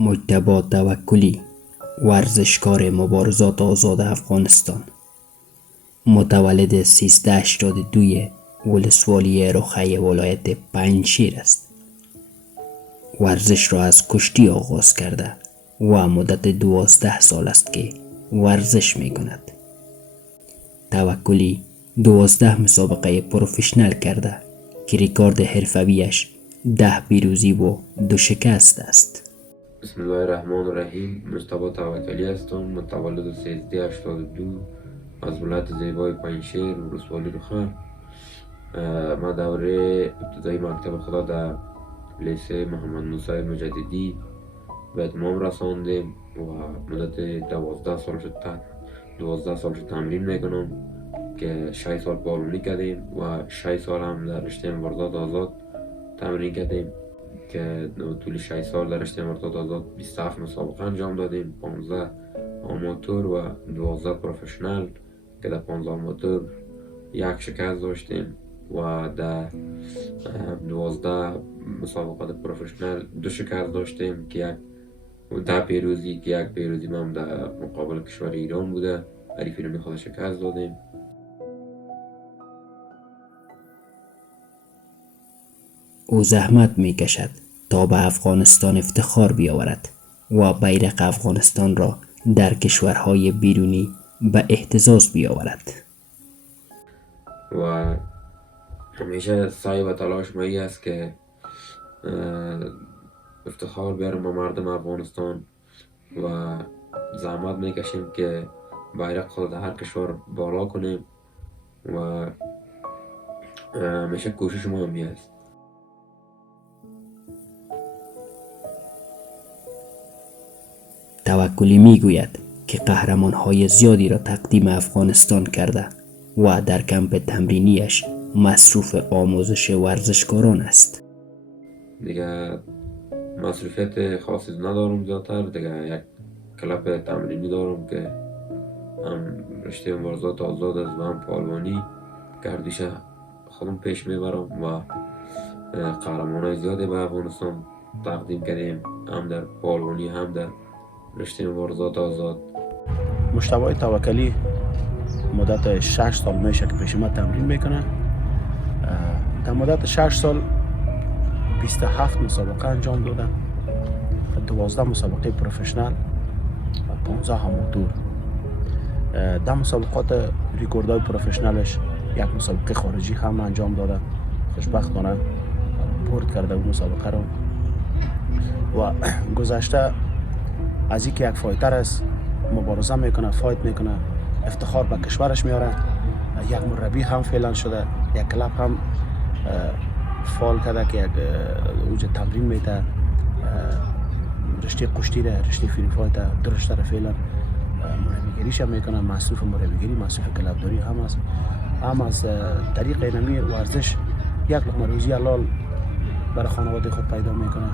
مجتبی توکلی، ورزشکار مبارزات آزاد افغانستان، متولد 1382 ولسوالی رخی ولایت پنجشیر است. ورزش را از کشتی آغاز کرده و مدت 12 سال است که ورزش می کند. توکلی 12 مسابقه پروفشنل کرده که ریکارد حرفویش 10 پیروزی و 2 شکست است. بسم الله الرحمن الرحیم. مجتبی توکلی هستم، متولد 1382 از ولایت زیبای پنجشیر ولسوالی رخی. ما دوره ابتدایی مکتب خدا در لیسه محمد موسی مجددی به اتمام رساندیم و مدت 12 سال شد تمرین میکنم که 6 سال پالونی کردیم و 6 سال هم در رشته مبارزات آزاد تمرین کردیم که طول 6 سال در رشته مبارزات آزاد 27 مسابقه انجام دادیم، 15 آماتور و 12 پروفشنل که در 15 آماتور 1 شکست داشتیم و در 12 مسابقات پروفشنل 2 شکست داشتیم که 10 پیروزی که 1 پیروزی هم در مقابل کشور ایران بوده، حریفین خود شکست دادیم. او زحمت می کشد تا به افغانستان افتخار بیاورد و بیرق افغانستان را در کشورهای بیرونی به اهتزاز بیاورد. و همیشه سعی و تلاش مایی است که افتخار بیارم به مردم افغانستان و زحمت میکشیم که بیرق خود در هر کشور بالا کنیم و همیشه کوشش ما هم است. توکلی میگوید که قهرمان‌های زیادی را تقدیم افغانستان کرده و در کمپ تمرینیش مصروف آموزش ورزشکاران است. دیگه مصروفیت خاصی ندارم زیادتر، دیگه یک کلاب تمرینی دارم که هم رشته مبارزات آزاد است و هم پالوانی گردش خودم پیش میبرم و قهرمانای زیادی به افغانستان تقدیم کردیم، هم در پالوانی هم در رشته مبارزات آزاد. مجتبی توکلی مدت 6 سال میشه که پیش ما تمرین میکنه. در مدت 6 سال 27 مسابقه انجام داده، 12 مسابقه پروفشنل و 15 آماتور. در مسابقات ریکوردهای پروفشنلش 1 مسابقه خارجی هم انجام داده، خوشبختانه برد کرده اون مسابقه رو. و گذشته از اینکه یک فایتر است، مبارزه میکنه، فایت میکنه، افتخار به کشورش میاره. یک مربی هم فعلا شده، یک کلاب هم فعال کرده که یک اوج تمرین میده، رشته کشتی ده، رشته فری فایت دو رشته رو فعلا مربیگریش هم میکنه، مصروف مربیگری، مصروف کلابداری هم است. هم از طریق اینمی ورزش یک لقمه روزی حلال برای خانواده خود پیدا میکنه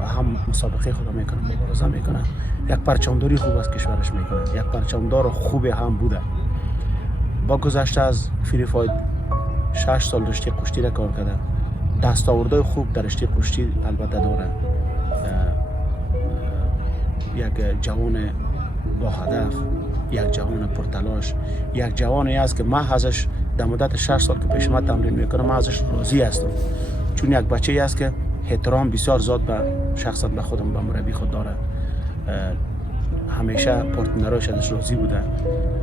و هم مسابقه خود میکنه، مبارزه میکنه، یک پرچمداری خوب از کشورش میکنه، یک پرچمدار خوبی هم بوده. با گذشته از فری فایت 6 سال رشته کشتی را کار کرده، دستاوردهای خوب در رشته کشتی البته داره. یک جوان با هدف، یک جوان پرتلاش، یک جوانی است که من ازش در مدت 6 سال که پیش ما تمرین میکنم من ازش راضی هستم، چون یک بچه‌ای است که احترام بسیار زیاد به شخصیت به خودم به مربی خود داره. همیشه پارتنراش ازش راضی بودن،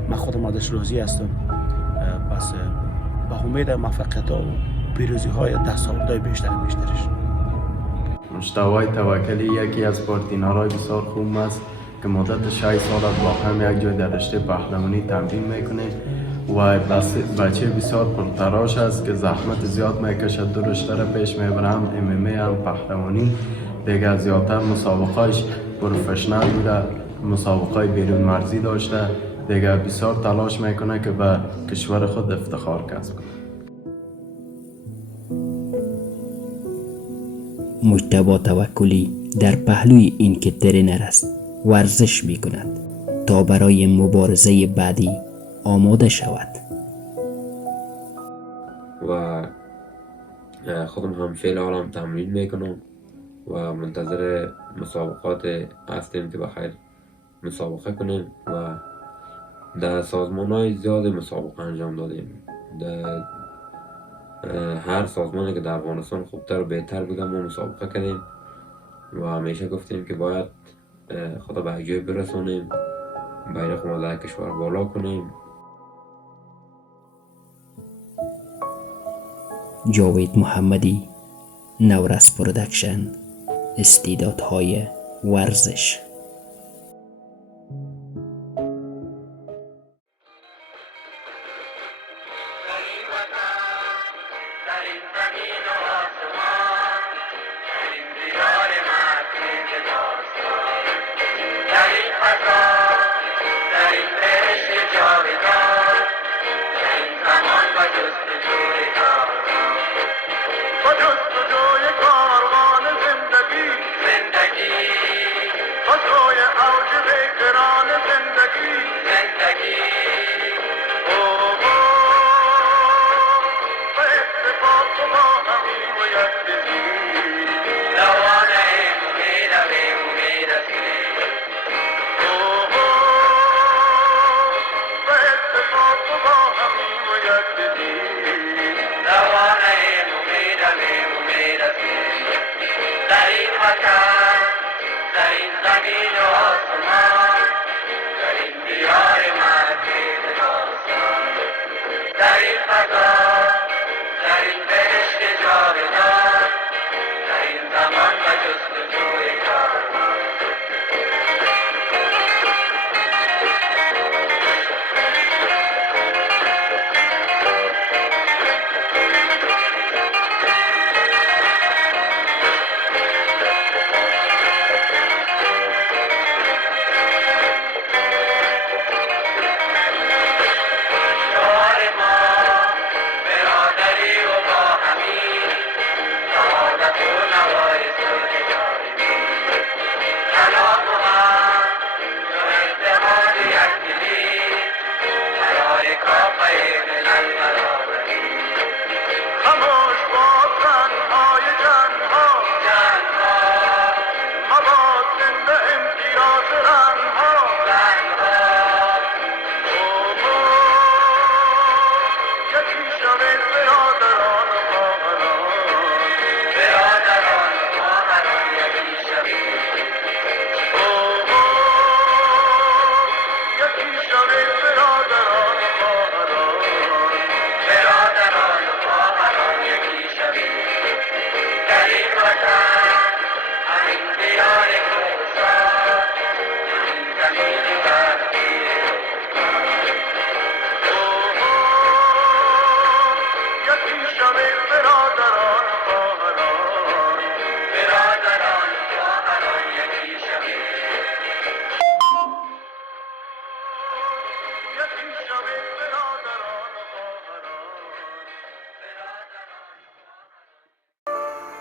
من خودم ازش راضی هستم. پس با امید موفقیت و پیروزی های دستاوردهای بیشترش. مجتبی توکلی یکی از پارتنرهای بسیار خوب است که مدت 6 سال با هم یک جای در رشته پهلوانی تمرین میکنه و بچه بسیار پرتراش است که زحمت زیاد میکشد، دو رشته را پیش میبره، هم MMA هم پهلوانی. دیگه زیادتر مسابقهش پروفشنل بوده، مسابقه بیرون مرزی داشته، دیگه بسیار تلاش میکنه که به کشور خود افتخار کسب کنه. مجتبی توکلی در پهلوی این که ترینر است ورزش می کند تا برای مبارزه بعدی آماده شود. و خودم هم فعل حالم تمرین میکنم و منتظر مسابقات هستیم که بخیر مسابقه کنیم و در سازمان های زیاد مسابقه انجام دادیم. در هر سازمانی که در افغانستان خوبتر و بهتر بوده ما مسابقه کردیم و همیشه گفتیم که باید خدا به جای برسونیم، بیرق ما در کشور بالا کنیم. جاوید محمدی، نورس پرودکشن، استعدادهای ورزش.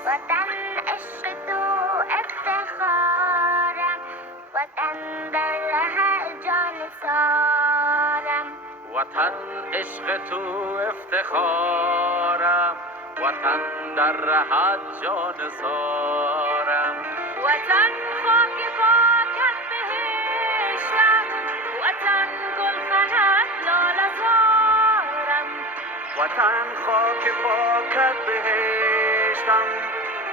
وطن عشق تو افتخارم، وطن در هر جان سارم. وطن عشق تو افتخارم، وطن در رهت جان سارم. وطن خاک پاکت بهشتم، وطن گلخنت لاله زارم. وطن خاک پاکت بهشتم،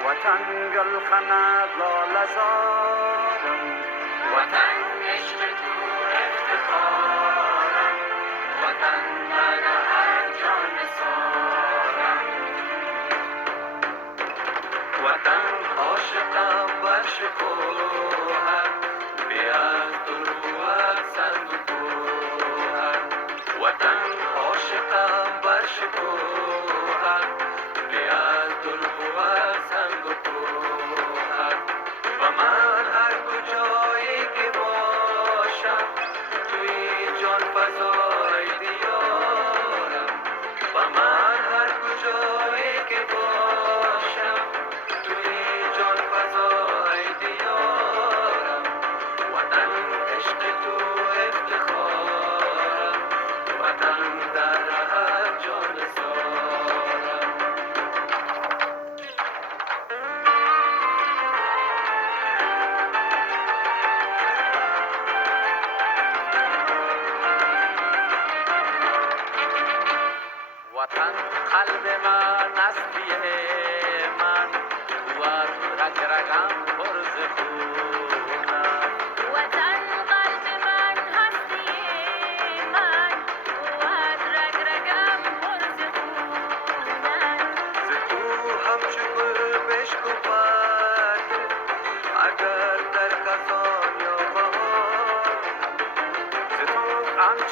وطن گلخنت لاله زارم. وطن عشق تو افتخارم، وطن در هر جان سارم. وطن عاشقم بر شکوهت، بی از دروت سنگ و کوهت. وطن عاشقم بر شکوهت، بی از دروت سنگ و کوهت. و من هر کجایی که باشم، توی جان فضای دیارم. و من هر کجایی که باشم، توی جان فضای دیارم. وطن عشق تو افتخارم، وطن در هر جان سارم.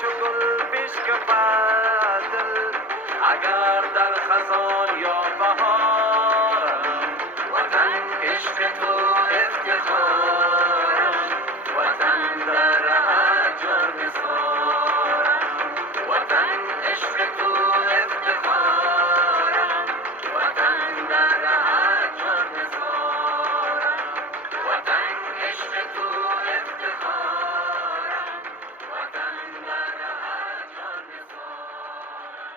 چو گل بشکفد دل اگر در خزان یا بهارم وطن عشق تو افتخارم وطن در هر جان نثارم وطن عشق تو افتخارم وطن در هر جان نثارم وطن عشق تو افتخارم وطن در هر جان نثارم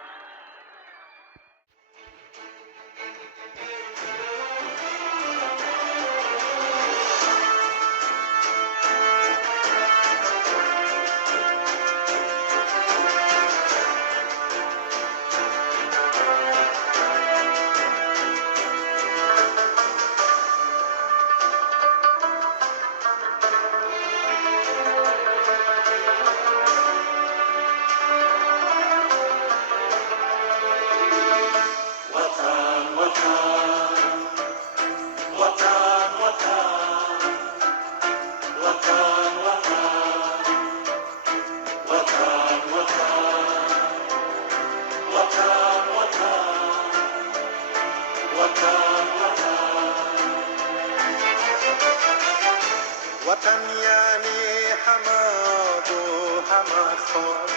وطن یعنی همه آب و همه خاک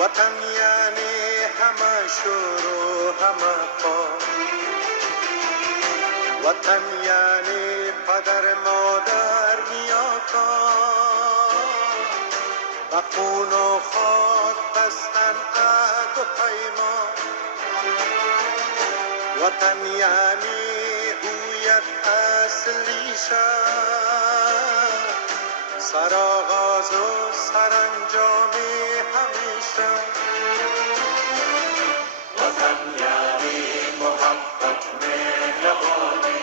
وطن یعنی همه شور و همه پاک وطن یعنی پدر مادر نیاکان و خون و خاک بستن عهد و پیمان وطن یعنی هویت اصلی سرآغاز و سرانجام همیشه وطن یعنی محبت مهربانی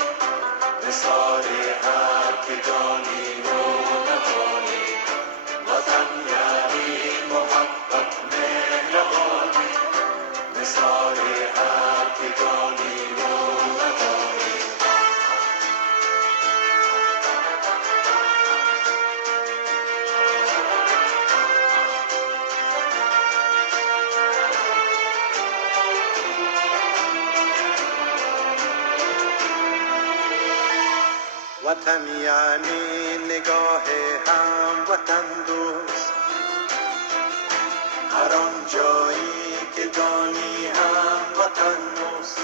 نثار هر که دانی و ندانی وطن یعنی محبت مهربانی نثار هر که دانی و ندانی وطن یعنی نگاه هم وطن دوست هر آن جایی که دانی هم وطن دوست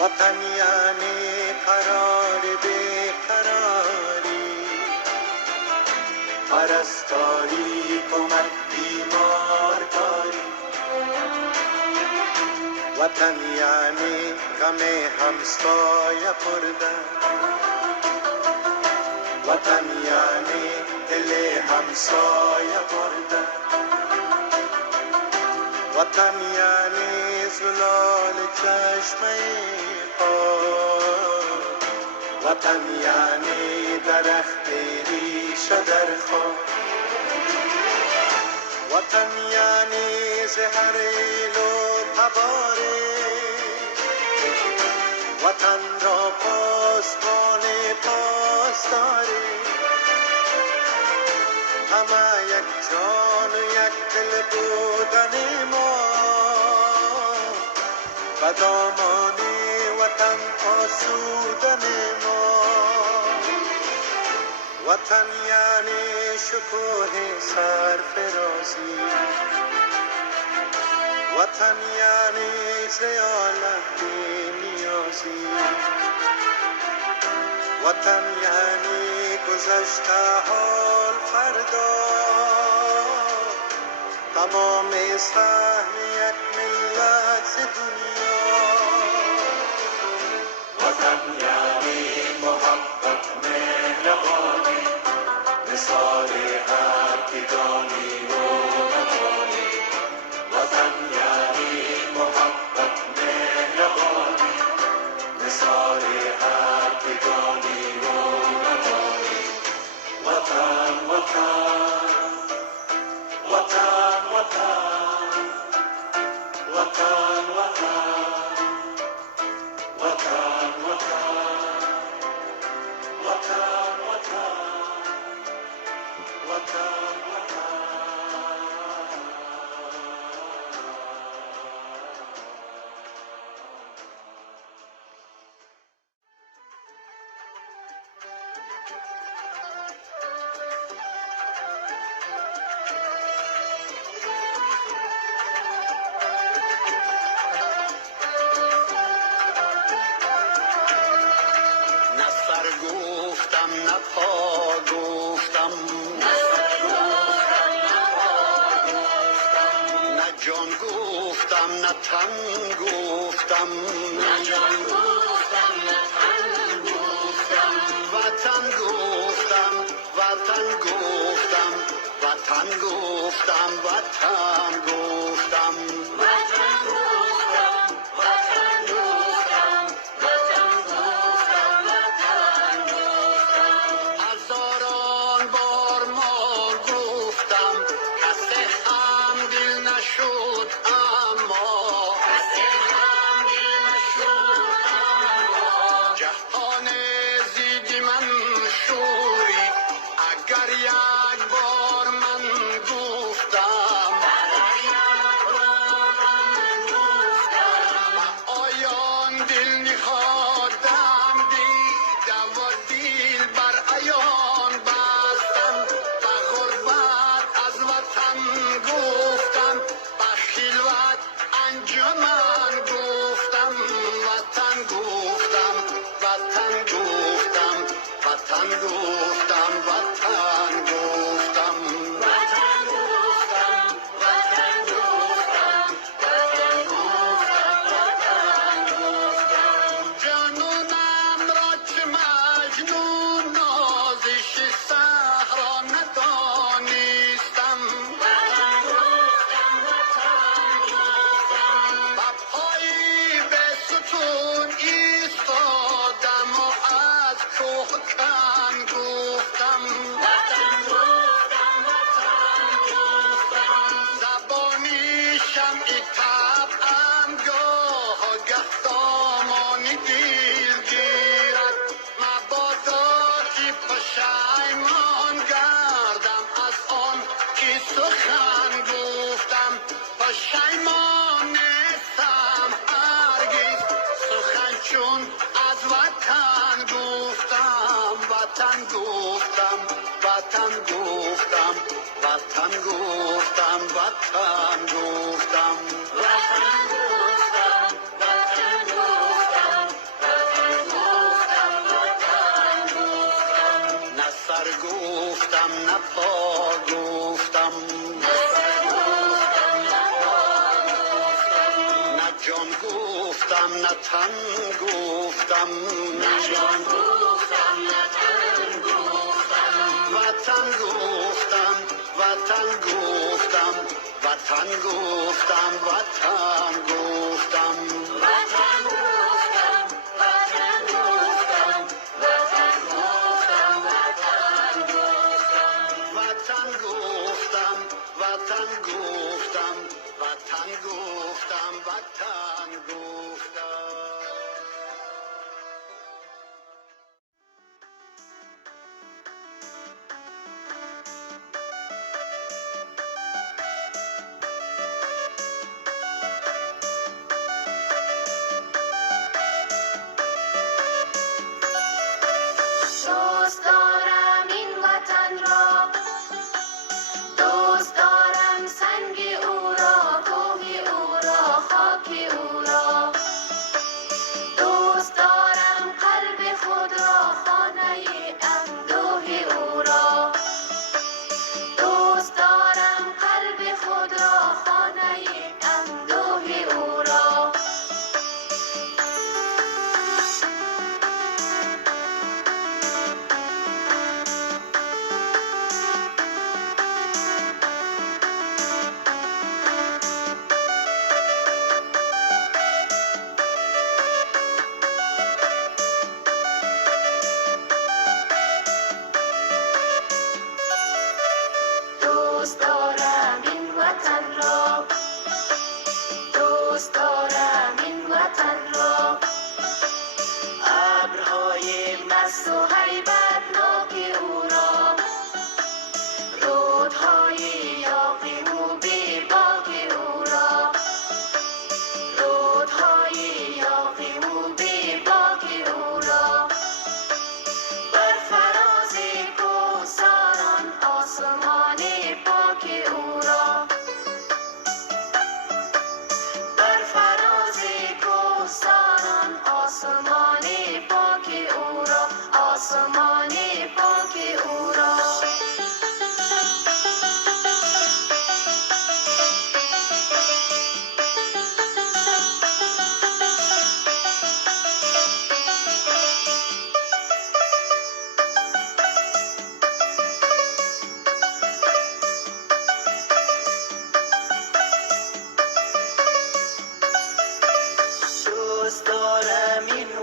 وطن یعنی قرار بیقراری پرستاری کمک بیمار داری وطن یعنی غم همسایه بردن وطن یعنی دل همسایه بردن وطن یعنی زلال چشمه پاک وطن یعنی درخت ریشه در خاک وطن یعنی زهر ایل و تباره وطن را پاسبان پاسداری همه یک جان و یک دل بودن ما و دامان وطن آسودن ما وطن یعنی شکوه سرفرازی وطن یعنی زیالت نیازی وطن یعنی گذشته حال فردا تمام سهم یک ملت ز دنیا وطن یعنی محبت مهربانی نثار هر که دانی و ندانی وطن یعنی محبت مهربانی نثار هر که دانی و ندانی وطن وطن وطن وطن وطن وطن وطن وطن وطن وطن نه تن گفتم، نه جان گفتم، نه تن گفتم. وطن گفتم، وطن گفتم، وطن گفتم، وطن گفتم. وطن گفتم، وطن گفتم، وطن گفتم، وطن گفتم. هزاران بار ما گفتم، کسی هم دل نشد، اما کسی هم دل نشد، اما جهان زیدی من شورید. اگر یک بار من گفتم، اگر یک بار من گفتم، آیان دل نهادم دیده و دل بر عیان بستم. به غربت از وطن گفتم، به خلوت انجمن گفتم. وطن گفتم، وطن گفتم، وطن گفتم، وطن گفتم. وطن گفتم، وطن گفتم، وطن گفتم، وطن گفتم. جانانم را چه مجنون نازش صحرا ندانستم. وطن گفتم، وطن گفتم. به پای بیستون ایستادم و از کوه کن گفتم. وطن گفتم، وطن گفتم. زبانی شمع طبعم گاه گه دامانی دل گیرد. مبادا که پشیمان گردم از آن که سخن گفتم. پشیمان نیستم هرگز، سخن چون از وطن گفتم. وطن گفتم، وطن گفتم، وطن گفتم، وطن گفتم. وطن گفتم، وطن گفتم، وطن گفتم، وطن گفتم. نه سر گفتم، نه پا گفتم، نه سر گفتم، نه پا گفتم. نه جان گفتم، نه تن گفتم، نه جان گفتم، نه تن گفتم. وطن گفتم، وطن گفتم، وطن گفتم، وطن گفتم. وطن گفتم، وطن گفتم، وطن گفتم، وطن گفتم. وطن گفتم، وطن گفتم، وطن گفتم، وطن گفتم. دوست دارم این وطن را، دوست دارم سنگ او را، کوه او را، خاک او را.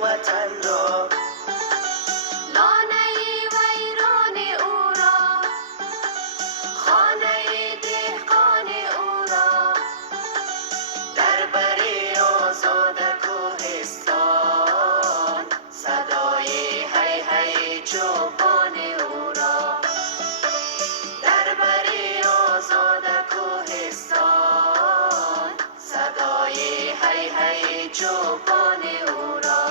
وطن را، لانه ویران او را، خانه دهقان او را، در بری آزاد کوهستان، صدای هی هی چوپان او را، در بری آزاد کوهستان، صدای هی هی چوپان او را.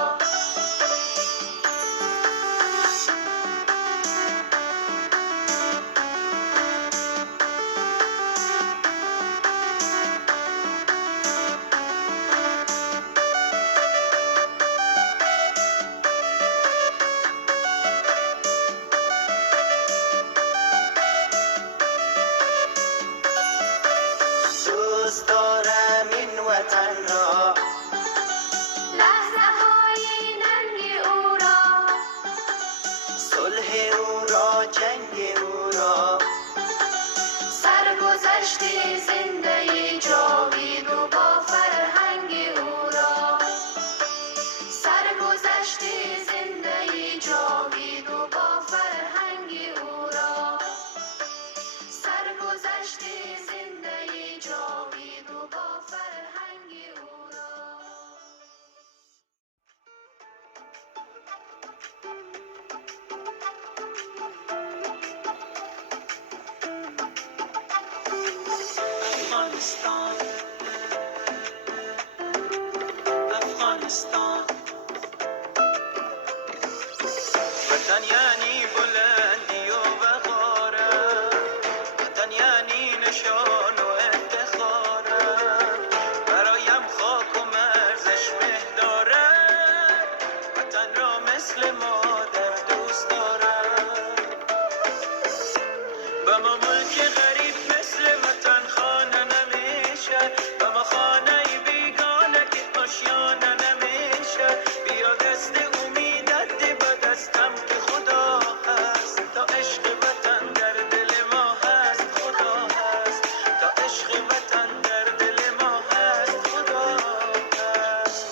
دوست دارم این وطن را، لحظه های ننگ او را، صلح او را، جنگ او را، سرگذشت زنده جاوید و با فرهنگ او را، سرگذشت زنده جاوید و با فرهنگ او را، سرگذشت زنده جاوید و با فرهنگ او را. افغانستان، افغانستان، وطن یعنی بلندی و وقارت، وطن یعنی نشان و افتخارت، برایم خاک و مرزش مهدارد، وطن را مثل مادر دوست دارد. به ما ملک غریب مثل وطن خانه نمیشه، به ما خانه بیگانه که آشیانه نمیشه. بیا دست امیدت ده به دستم که خدا هست، تا عشق وطن در دل ما هست خدا هست، تا عشق وطن در دل ما هست خدا هست.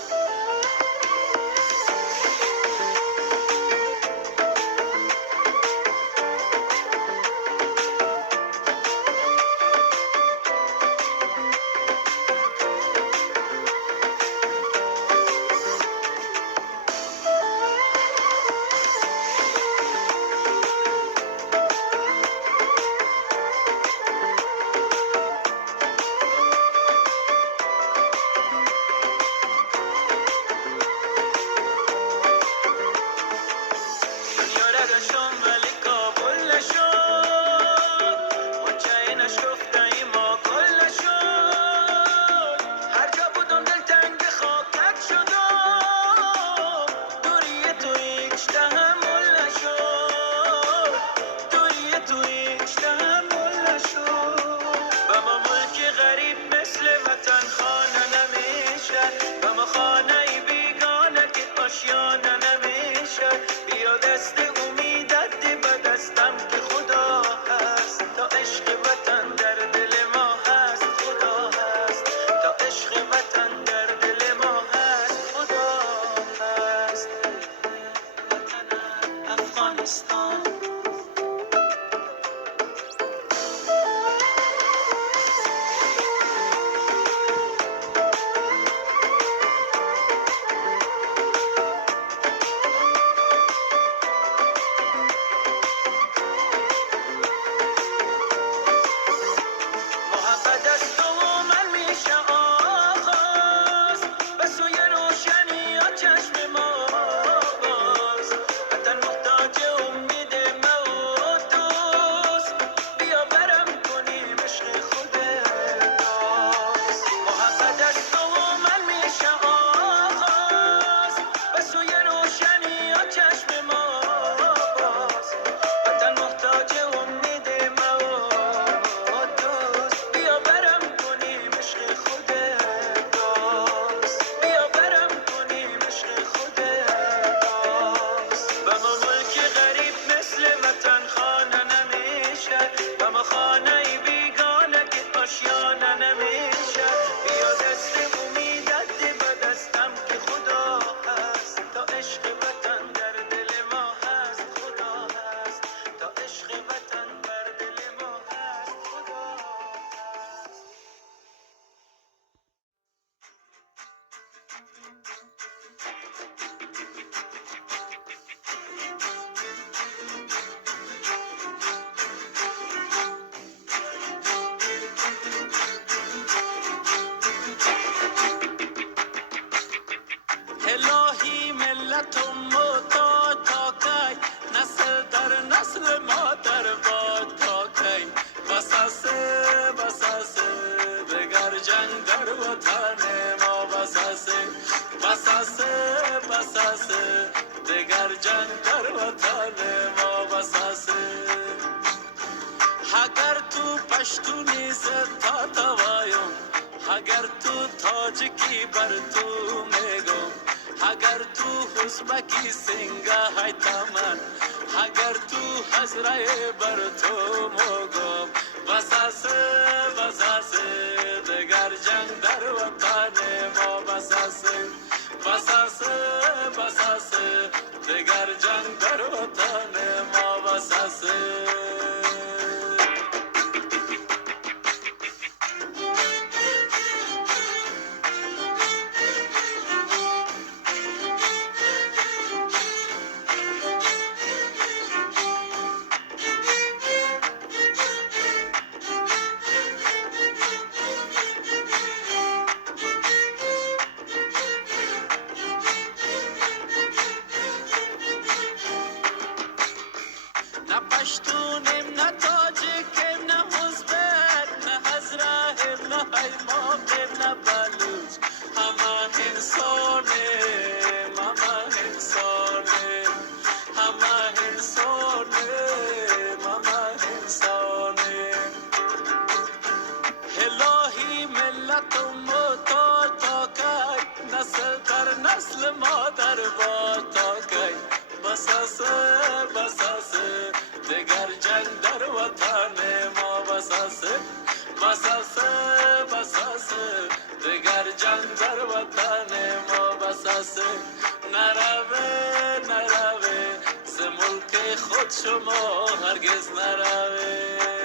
ملت محتاج تا کی، نسل در نسل ما در باد تا کی. بساسه بساسه دگر جنگ در وطن ما، بساسه بساسه بساسه دگر جنگ در وطن ما، بساسه. اگر تو پشتونی تا توایم، اگر تو تاجکی بر تو میگم، اگر تو ازبکی سنگا های تمن، اگر تو حضره بر تو مگم. بساسه بساسه دگر جنگ در وطن ما، بساسه بساسه بساسه دگر جنگ در وطن ما، بساسه. نه پشتونیم نه تاجیکیم نه ازبک نه هزاریم نه حیماقیم نه بلوچ، همه انسانیم همه انسانیم همه انسانیم همه انسانیم. الهی ملت محتاج تا کی، نسل در نسل ما در باد تا کی. بساسه بساسه دگر جنگ در وطن ما، بساسه بساسه بساسه دگر جنگ در وطن ما، بساسه. نروه نروه ز ملک خود شما هرگز نروه.